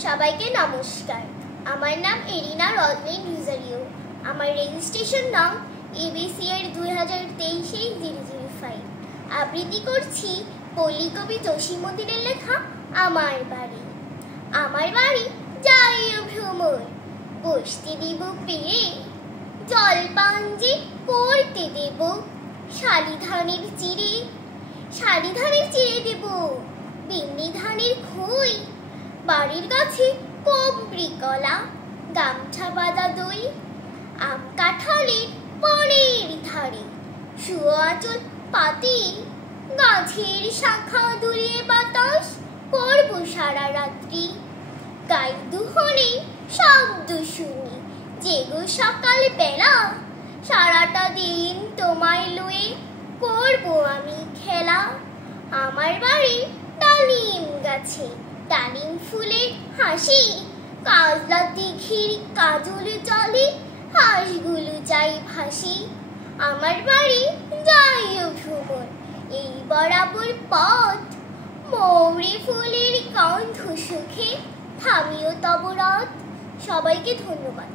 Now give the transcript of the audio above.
সবাইকে নমস্কার। আমার নাম এরিনা রডলিন রোজারিও। আমার রেজিস্ট্রেশন নাম ABCR 2023-005। আবৃত্তি করছি পল্লী কবি জসীমউদ্দিনের লেখা আমার বাড়ি। আমার বাড়ি যাইও ভ্রমর, বসতে দেব পেয়ে, জলপান যে করতে দেব, শালি ধানের চিড়ে দেব, বিন্নি ধানের খই, বাড়ির গাছে কমরি কলা, গামছা বাঁধা দই, আম কাঁঠালের পরের ধারে শুয়ো আঁচল পাতি, গাছের শাখা দুলিয়ে বাতাস করব সারা রাত্রি। গাই দুহনে শব্দ শুনি জেগো সকাল বেলা, সারাটা দিন তোমায় লয়ে করব আমি খেলা। আমার বাড়ি ডালিম গাছে ডালিম ফুলের হাসি, কাজলা দিঘির কাজল জলে হাঁসগুলো যাই ভাসি। আমার বাড়ি যাইও ভ্রমর, এই বরাবর পথ, মৌরি ফুলের গন্ধ সুখে থামিও তব রথ। সবাইকে ধন্যবাদ।